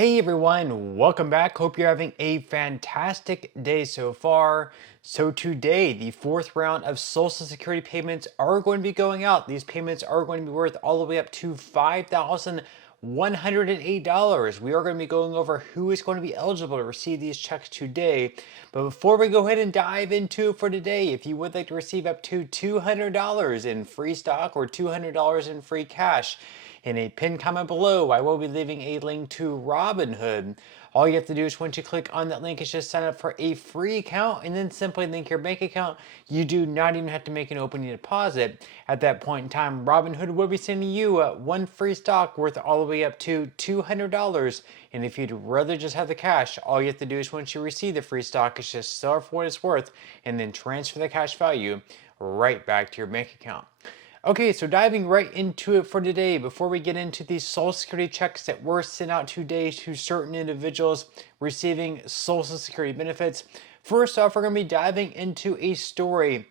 Hey everyone, welcome back. Hope you're having a fantastic day so far. So today, the fourth round of Social Security payments are going to be going out. These payments are going to be worth all the way up to $5,108. We are going to be going over who is going to be eligible to receive these checks today. But before we go ahead and dive into it for today, if you would like to receive up to $200 in free stock or $200 in free cash, in a pinned comment below, I will be leaving a link to Robinhood. All you have to do is once you click on that link is just sign up for a free account and then simply link your bank account. You do not even have to make an opening deposit. At that point in time, Robinhood will be sending you one free stock worth all the way up to $200. And if you'd rather just have the cash, all you have to do is once you receive the free stock is just sell it for what it's worth and then transfer the cash value right back to your bank account. Okay, so diving right into it for today, before we get into these Social Security checks that were sent out today to certain individuals receiving Social Security benefits, first off, we're going to be diving into a story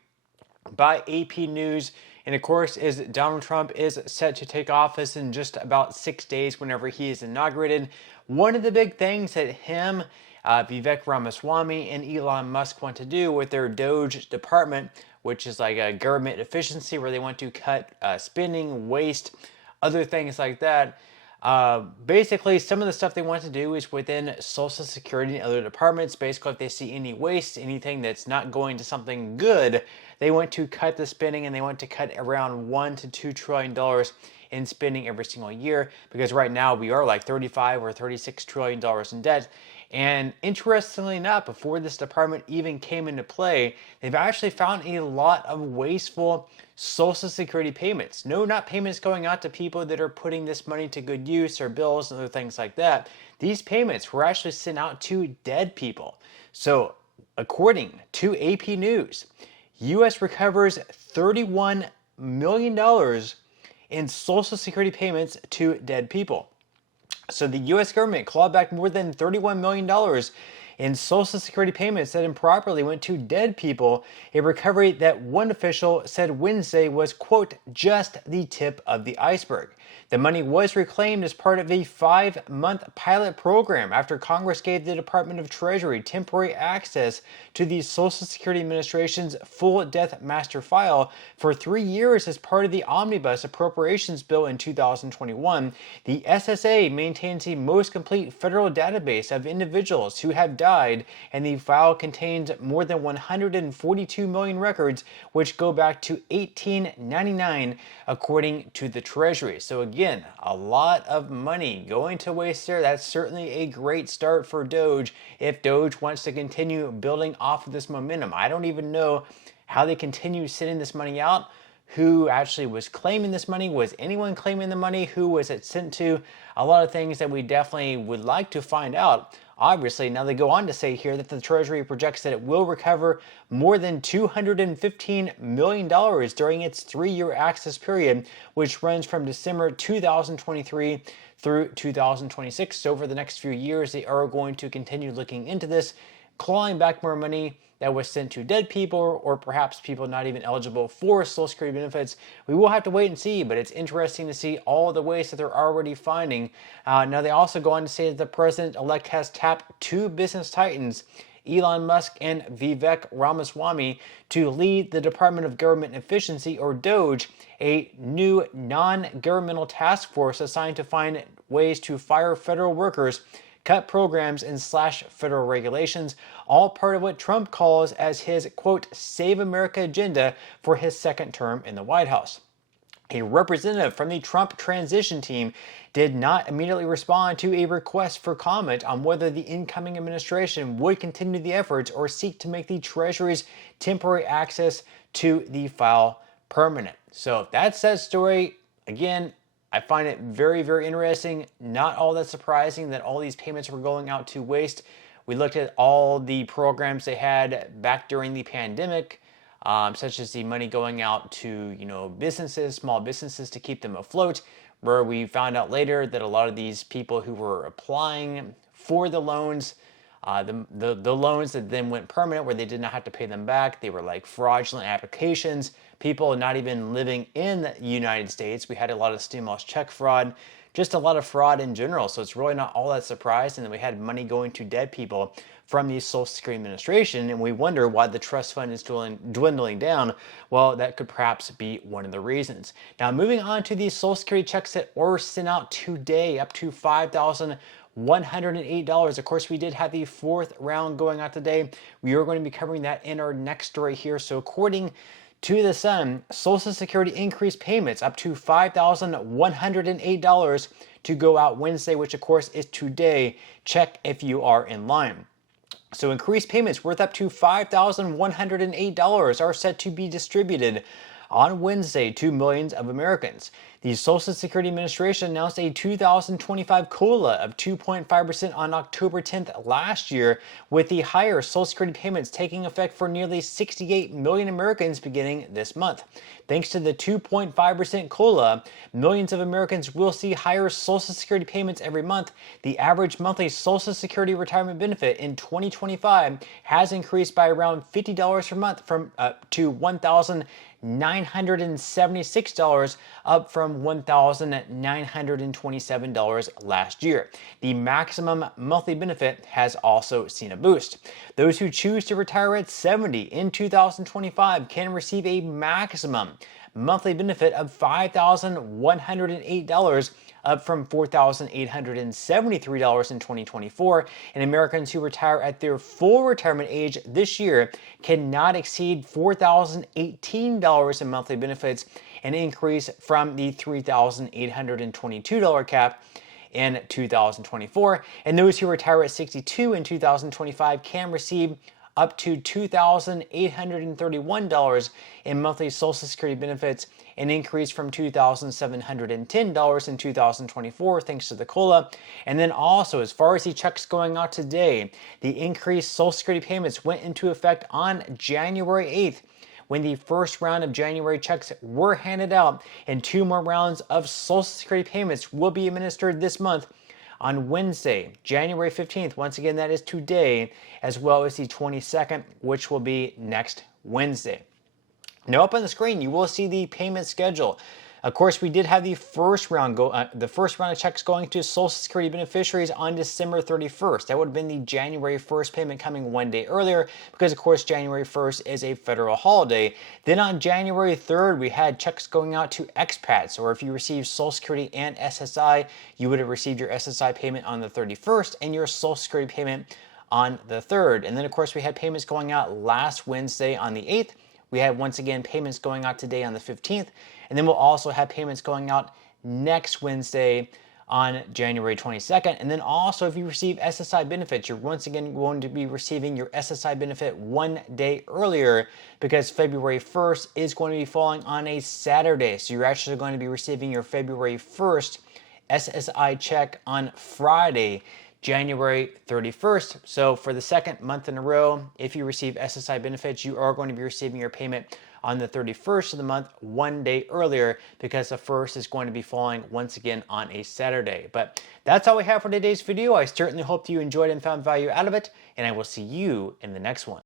by AP News. And of course, as Donald Trump is set to take office in just about 6 days whenever he is inaugurated, one of the big things that him, Vivek Ramaswamy, and Elon Musk want to do with their Doge department, which is like a government efficiency where they want to cut spending, waste, other things like that. Basically, some of the stuff they want to do is within Social Security and other departments. Basically, if they see any waste, anything that's not going to something good, they want to cut the spending and they want to cut around $1 to $2 trillion in spending every single year, because right now we are like $35 or $36 trillion in debt. And interestingly enough, before this department even came into play, they've actually found a lot of wasteful Social Security payments. No, not payments going out to people that are putting this money to good use or bills and other things like that. These payments were actually sent out to dead people. So, according to AP News, U.S. recovers $31 million in Social Security payments to dead people. So the U.S. government clawed back more than $31 million in Social Security payments that improperly went to dead people, a recovery that one official said Wednesday was, quote, just the tip of the iceberg. The money was reclaimed as part of a 5-month pilot program after Congress gave the Department of Treasury temporary access to the Social Security Administration's full death master file for 3 years as part of the Omnibus Appropriations Bill in 2021. The SSA maintains the most complete federal database of individuals who have died, and the file contains more than 142 million records, which go back to 1899, according to the Treasury. So again, a lot of money going to waste there. That's certainly a great start for Doge if Doge wants to continue building off of this momentum. I don't even know how they continue sending this money out. Who actually was claiming this money? Was anyone claiming the money? Who was it sent to? A lot of things that we definitely would like to find out. Obviously, now they go on to say here that the Treasury projects that it will recover more than $215 million during its 3-year access period, which runs from December 2023 through 2026. So over the next few years, they are going to continue looking into this, clawing back more money that was sent to dead people or perhaps people not even eligible for Social Security benefits. We will have to wait and see, but it's interesting to see all the ways that they're already finding. Now, they also go on to say that the president-elect has tapped two business titans, Elon Musk and Vivek Ramaswamy, to lead the Department of Government Efficiency, or DOGE, a new non-governmental task force assigned to find ways to fire federal workers, cut programs, and slash federal regulations, all part of what Trump calls as his, quote, Save America agenda for his second term in the White House. A representative from the Trump transition team did not immediately respond to a request for comment on whether the incoming administration would continue the efforts or seek to make the Treasury's temporary access to the file permanent. So that's that story. Again, I find it very, very interesting. Not all that surprising that all these payments were going out to waste. We looked at all the programs they had back during the pandemic, such as the money going out to, businesses, small businesses to keep them afloat, where we found out later that a lot of these people who were applying for the loans, the loans that then went permanent where they did not have to pay them back, they were like fraudulent applications. People not even living in the United States. We had a lot of stimulus check fraud just a lot of fraud in general. So it's really not all that surprising that we had money going to dead people from the Social Security Administration, and we wonder why the trust fund is dwindling down. Well, that could perhaps be one of the reasons. Now, moving on to the Social Security checks that were sent out today, up to $5,108. Of course, we did have the fourth round going out today. We are going to be covering that in our next story here. So according to the Sun, Social Security increased payments up to $5,108 to go out Wednesday, which of course is today. Check if you are in line. So increased payments worth up to $5,108 are set to be distributed on Wednesday to millions of Americans. The Social Security Administration announced a 2025 COLA of 2.5% on October 10th last year, with the higher Social Security payments taking effect for nearly 68 million Americans beginning this month. Thanks to the 2.5% COLA, millions of Americans will see higher Social Security payments every month. The average monthly Social Security retirement benefit in 2025 has increased by around $50 per month to $1,976, up from $1,927 last year. The maximum monthly benefit has also seen a boost. Those who choose to retire at 70 in 2025 can receive a maximum monthly benefit of $5,108, up from $4,873 in 2024, and Americans who retire at their full retirement age this year cannot exceed $4,018 in monthly benefits, an increase from the $3,822 cap in 2024, and those who retire at 62 in 2025 can receive up to $2,831 in monthly Social Security benefits, an increase from $2,710 in 2024 thanks to the COLA. And then also, as far as the checks going out today, the increased Social Security payments went into effect on January 8th, when the first round of January checks were handed out, and 2 more rounds of Social Security payments will be administered this month on Wednesday, January 15th. Once again, that is today, as well as the 22nd, which will be next Wednesday. Now, up on the screen, you will see the payment schedule. Of course, we did have the first round of checks going to Social Security beneficiaries on December 31st. That would have been the January 1st payment coming one day earlier, because of course January 1st is a federal holiday. Then on January 3rd, we had checks going out to expats, or if you received Social Security and SSI, you would have received your SSI payment on the 31st and your Social Security payment on the 3rd. And then of course we had payments going out last Wednesday on the 8th. We had, once again, payments going out today on the 15th, and then we'll also have payments going out next Wednesday on January 22nd. And then also, if you receive SSI benefits, you're once again going to be receiving your SSI benefit one day earlier, because February 1st is going to be falling on a Saturday. So you're actually going to be receiving your February 1st SSI check on Friday, January 31st. So for the second month in a row, if you receive SSI benefits, you are going to be receiving your payment on the 31st of the month, one day earlier, because the first is going to be falling once again on a Saturday. But that's all we have for today's video. I certainly hope you enjoyed and found value out of it, and I will see you in the next one.